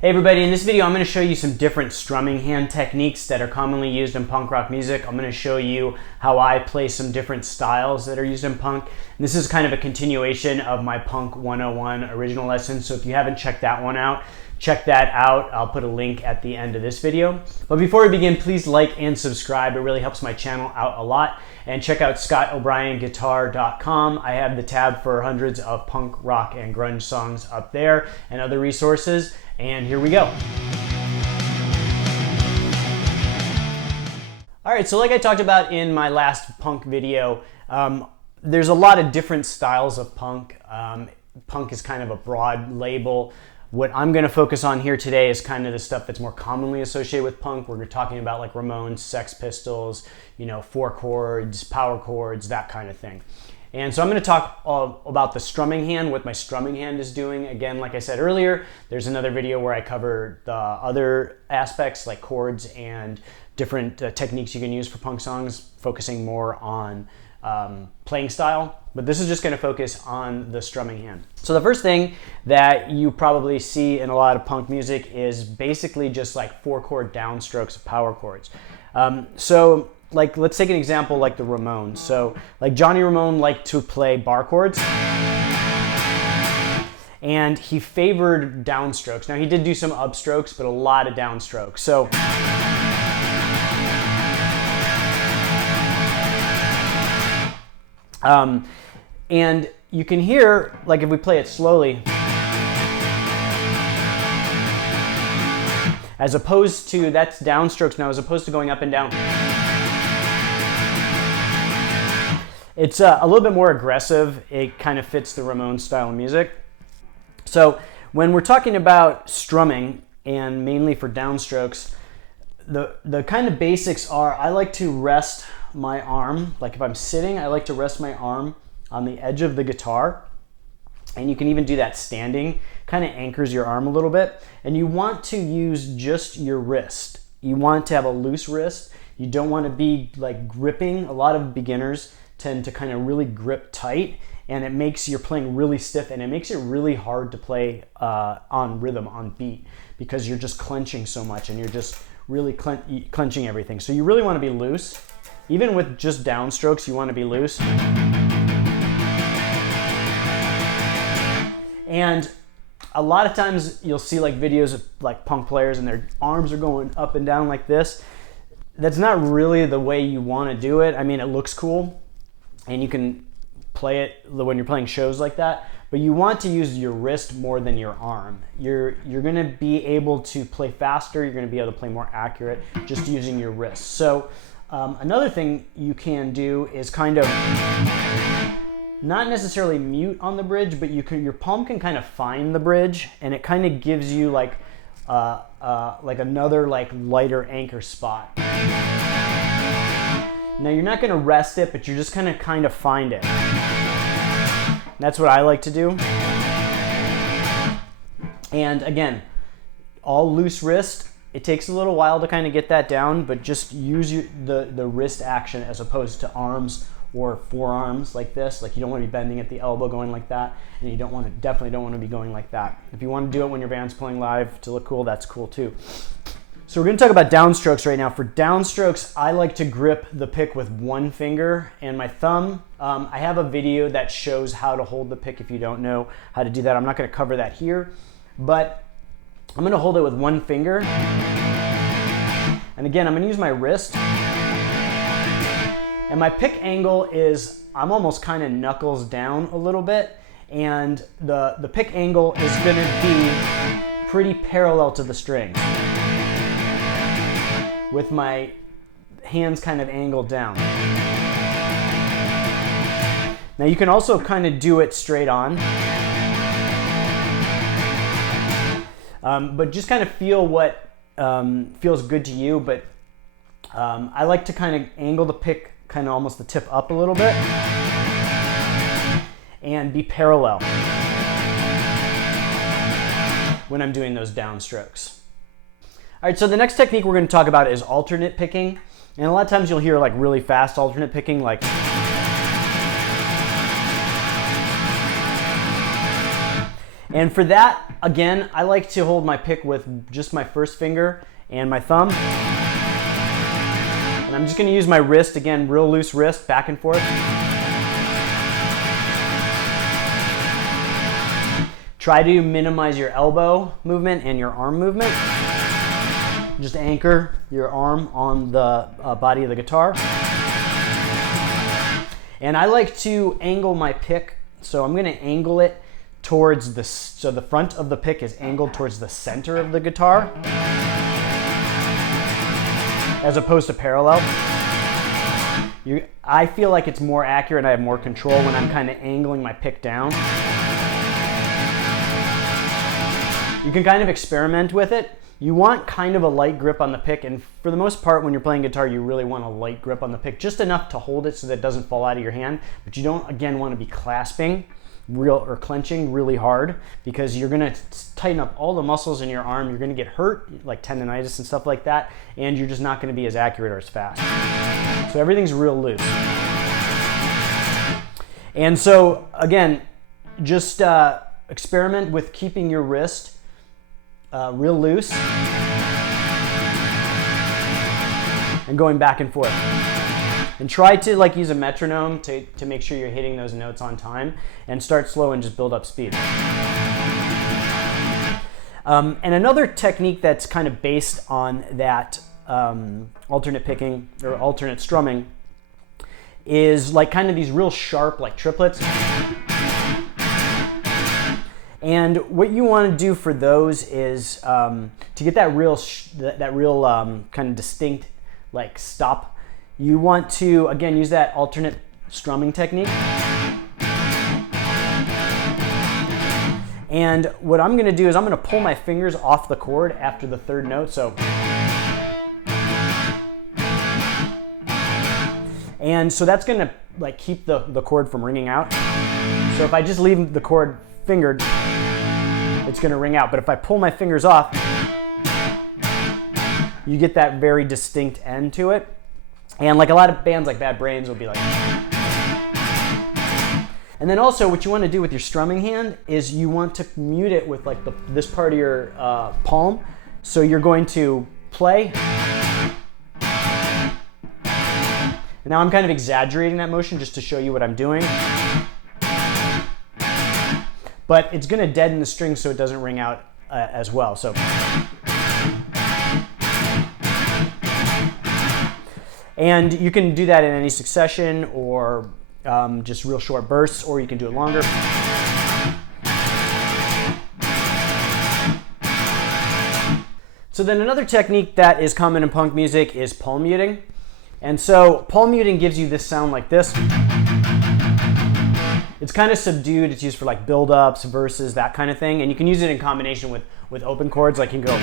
Hey everybody, in this video I'm going to show you some different strumming hand techniques that are commonly used in punk rock music. I'm going to show you how I play some different styles that are used in punk. And this is kind of a continuation of my Punk 101 original lesson, so if you haven't checked that one out, check that out. I'll put a link at the end of this video. But before we begin, please like and subscribe. It really helps my channel out a lot. And check out ScottO'BrienGuitar.com. I have the tab for hundreds of punk, rock, and grunge songs up there and other resources. And here we go. All right, so like I talked about in my last punk video, there's a lot of different styles of punk. Punk is kind of a broad label. What I'm going to focus on here today is kind of the stuff that's more commonly associated with punk. We're talking about like Ramones, Sex Pistols, you know, 4 chords, power chords, that kind of thing. And so I'm going to talk about the strumming hand, what my strumming hand is doing. Again, like I said earlier, there's another video where I cover the other aspects like chords and different techniques you can use for punk songs, focusing more on playing style. But this is just going to focus on the strumming hand. So the first thing that you probably see in a lot of punk music is basically just like 4-chord downstrokes of power chords. So like, let's take an example like the Ramones. So like Johnny Ramone liked to play bar chords, and he favored downstrokes. Now he did do some upstrokes, but a lot of downstrokes. So and you can hear, like if we play it slowly, as opposed to, that's downstrokes now, as opposed to going up and down. It's a little bit more aggressive. It kind of fits the Ramones style of music. So when we're talking about strumming, and mainly for downstrokes, the kind of basics are, I like to rest my arm, like if I'm sitting, I like to rest my arm on the edge of the guitar. And you can even do that standing, kind of anchors your arm a little bit. And you want to use just your wrist. You want to have a loose wrist. You don't want to be like gripping. A lot of beginners tend to kind of really grip tight, and it makes your playing really stiff, and it makes it really hard to play on rhythm, on beat, because you're just clenching so much and you're just really clenching everything. So you really want to be loose. Even with just downstrokes, you want to be loose. And a lot of times you'll see like videos of like punk players and their arms are going up and down like this. That's not really the way you want to do it. I mean, it looks cool, and you can play it when you're playing shows like that, but you want to use your wrist more than your arm. You're going to be able to play faster, you're going to be able to play more accurate just using your wrist. So another thing you can do is kind of not necessarily mute on the bridge, but your palm can kind of find the bridge, and it kind of gives you like another like lighter anchor spot. Now you're not going to rest it, but you're just going to kind of find it. That's what I like to do. And again, all loose wrist. It takes a little while to kind of get that down, but just use the wrist action as opposed to arms or forearms like this. Like you don't want to be bending at the elbow going like that, and you definitely don't want to be going like that. If you want to do it when your band's playing live to look cool, that's cool too. So we're going to talk about downstrokes right now. For downstrokes, I like to grip the pick with one finger and my thumb. I have a video that shows how to hold the pick if you don't know how to do that. I'm not going to cover that here, but I'm going to hold it with one finger. And again, I'm going to use my wrist. And my pick angle is, I'm almost kind of knuckles down a little bit. And the pick angle is going to be pretty parallel to the strings, with my hands kind of angled down. Now you can also kind of do it straight on, but just kind of feel what feels good to you. But I like to kind of angle the pick, kind of almost the tip up a little bit, and be parallel when I'm doing those downstrokes. All right, so the next technique we're going to talk about is alternate picking. And a lot of times you'll hear like really fast alternate picking, like And for that, again, I like to hold my pick with just my first finger and my thumb. And I'm just going to use my wrist, again, real loose wrist, back and forth. Try to minimize your elbow movement and your arm movement. Just anchor your arm on the body of the guitar. And I like to angle my pick, so I'm going to angle it towards so the front of the pick is angled towards the center of the guitar, as opposed to parallel. I feel like it's more accurate and I have more control when I'm kind of angling my pick down. You can kind of experiment with it. You want kind of a light grip on the pick, and for the most part when you're playing guitar you really want a light grip on the pick, just enough to hold it so that it doesn't fall out of your hand, but you don't again want to be clasping or clenching really hard, because you're going to tighten up all the muscles in your arm. You're going to get hurt, like tendonitis and stuff like that, and you're just not going to be as accurate or as fast. So everything's real loose. And so again, just experiment with keeping your wrist real loose and going back and forth. And try to use a metronome to make sure you're hitting those notes on time, and start slow and just build up speed. And another technique that's kind of based on that alternate picking or alternate strumming is kind of these real sharp triplets. And what you want to do for those is to get that real kind of distinct stop. You want to, again, use that alternate strumming technique. And what I'm going to do is I'm going to pull my fingers off the chord after the third note. And so that's going to keep the chord from ringing out. So if I just leave the chord fingered, it's going to ring out. But if I pull my fingers off, you get that very distinct end to it. And a lot of bands like Bad Brains will be like. And then also what you want to do with your strumming hand is you want to mute it with this part of your palm. So you're going to play. And now I'm kind of exaggerating that motion just to show you what I'm doing. But it's going to deaden the string so it doesn't ring out as well. So. And you can do that in any succession or just real short bursts, or you can do it longer. So then another technique that is common in punk music is palm muting. And so palm muting gives you this sound like this. It's kind of subdued. It's used for build-ups, verses, that kind of thing. And you can use it in combination with open chords. You can go.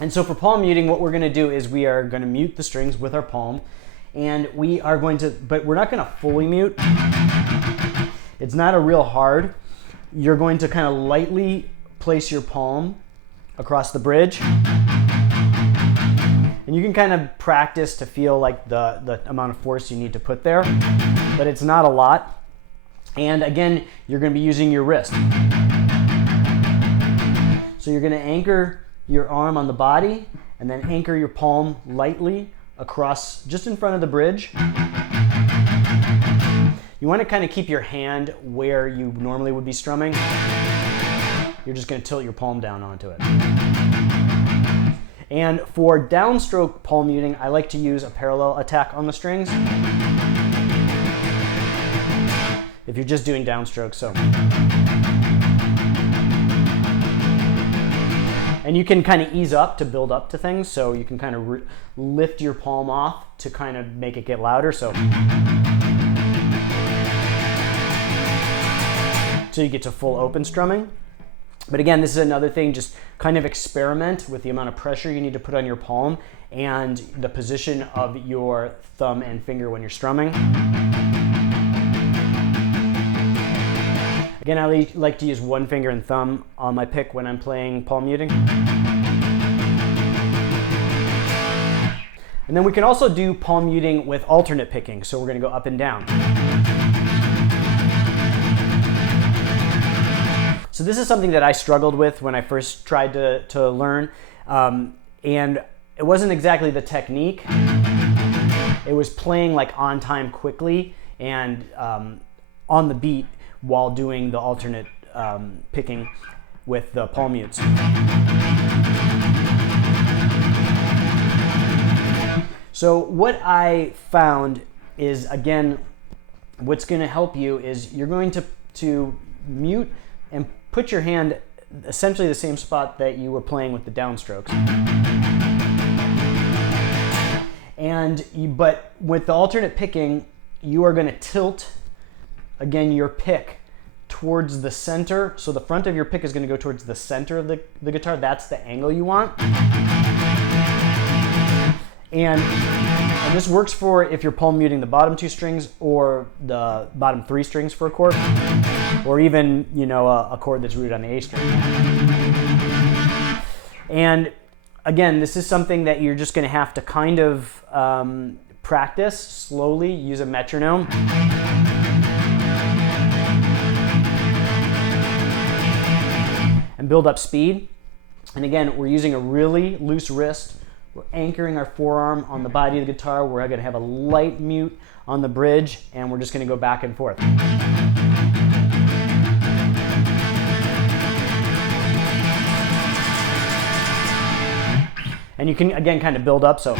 And so for palm muting, what we're going to do is we are going to mute the strings with our palm, and we are going to, but we're not going to fully mute. It's not a real hard. You're going to kind of lightly place your palm across the bridge, and you can kind of practice to feel the amount of force you need to put there, but it's not a lot. And again, you're going to be using your wrist. So you're going to anchor your arm on the body, and then anchor your palm lightly across just in front of the bridge. You want to kind of keep your hand where you normally would be strumming. You're just going to tilt your palm down onto it. And for downstroke palm muting, I like to use a parallel attack on the strings. If you're just doing downstrokes, so. And you can kind of ease up to build up to things, so you can kind of lift your palm off to kind of make it get louder. So you get to full open strumming. But again, this is another thing, just kind of experiment with the amount of pressure you need to put on your palm and the position of your thumb and finger when you're strumming. Again, I like to use one finger and thumb on my pick when I'm playing palm muting. And And then we can also do palm muting with alternate picking. So we're going to go up and down. So this is something that I struggled with when I first tried to learn. And it wasn't exactly the technique. It was playing like on time quickly and on the beat while doing the alternate picking with the palm mutes. So what I found is, again, what's going to help you is you're going to mute and put your hand essentially the same spot that you were playing with the downstrokes. But with the alternate picking, you are going to tilt, again, your pick towards the center. So the front of your pick is going to go towards the center of the guitar. That's the angle you want. And this works for if you're palm muting the bottom 2 strings or the bottom 3 strings for a chord, or even, you know, a chord that's rooted on the A string. And again, this is something that you're just going to have to kind of practice slowly, use a metronome. And build up speed. And again, we're using a really loose wrist. We're anchoring our forearm on the body of the guitar. We're going to have a light mute on the bridge, and we're just going to go back and forth. And you can, again, kind of build up. So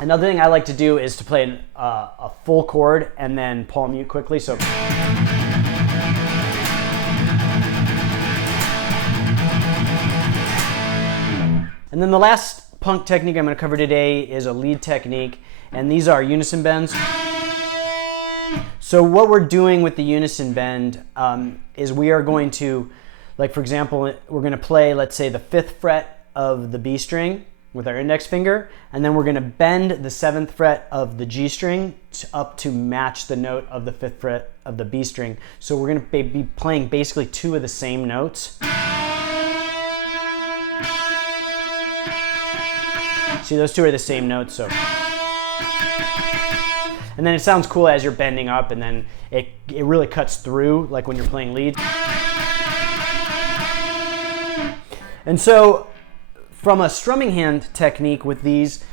another thing I like to do is to play a full chord and then palm mute quickly. So and then the last punk technique I'm going to cover today is a lead technique, and these are unison bends. So what we're doing with the unison bend is we are going to, like for example, we're going to play, let's say, the 5th fret of the B string with our index finger, and then we're going to bend the 7th fret of the G string up to match the note of the 5th fret of the B string. So we're going to be playing basically 2 of the same notes. See, those 2 are the same notes, so. And then it sounds cool as you're bending up, and then it really cuts through, like when you're playing lead. And so, from a strumming hand technique with these,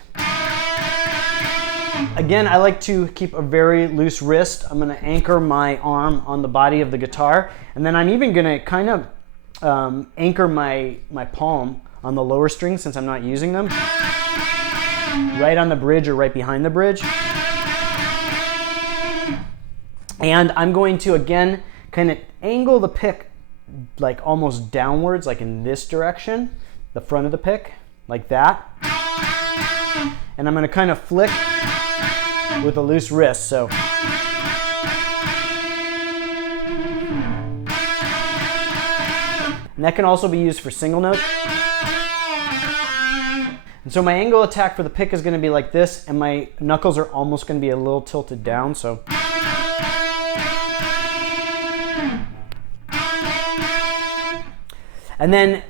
again, I like to keep a very loose wrist. I'm going to anchor my arm on the body of the guitar, and then I'm even going to kind of anchor my palm on the lower string since I'm not using them, right on the bridge or right behind the bridge. And I'm going to, again, kind of angle the pick like almost downwards, like in this direction, the front of the pick, like that. And I'm going to kind of flick with a loose wrist. So and that can also be used for single notes. And so my angle attack for the pick is going to be like this, and my knuckles are almost going to be a little tilted down. So and then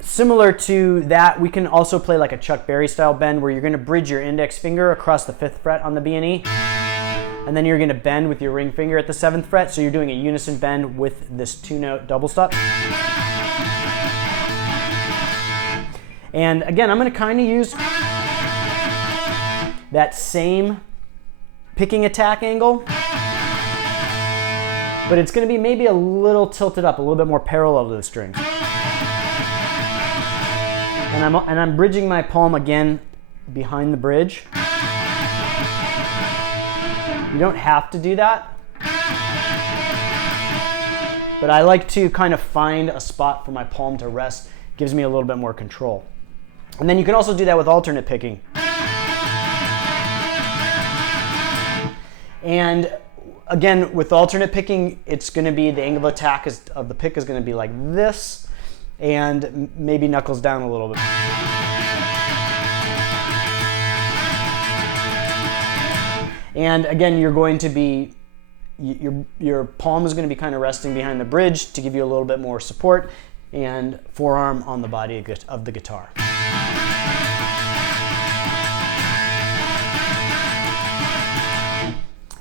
similar to that, we can also play like a Chuck Berry style bend where you're going to bridge your index finger across the 5th fret on the B and E, and then you're going to bend with your ring finger at the 7th fret. So you're doing a unison bend with this 2-note double stop. And again, I'm going to kind of use that same picking attack angle, but it's going to be maybe a little tilted up, a little bit more parallel to the strings. And I'm bridging my palm again behind the bridge. You don't have to do that, but I like to kind of find a spot for my palm to rest. Gives me a little bit more control. And then you can also do that with alternate picking. And again, with alternate picking, it's going to be the angle of attack of the pick is going to be like this, and maybe knuckles down a little bit. And again, you're going to be, your palm is going to be kind of resting behind the bridge to give you a little bit more support. and forearm on the body of the guitar.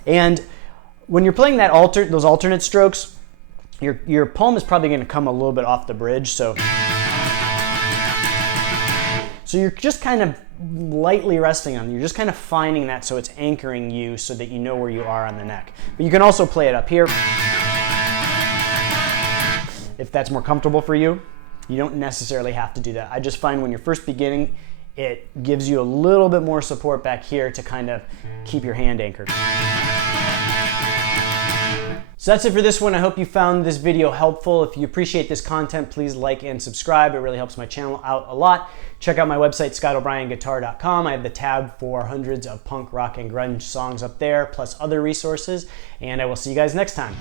And when you're playing those alternate strokes, your palm is probably going to come a little bit off the bridge, so you're just kind of lightly resting on it. You're just kind of finding that so it's anchoring you so that you know where you are on the neck. But you can also play it up here if that's more comfortable for you. You don't necessarily have to do that. I just find when you're first beginning, it gives you a little bit more support back here to kind of keep your hand anchored. So that's it for this one. I hope you found this video helpful. If you appreciate this content, please like and subscribe. It really helps my channel out a lot. Check out my website, scottobryanguitar.com. I have the tab for hundreds of punk, rock, and grunge songs up there, plus other resources. And I will see you guys next time.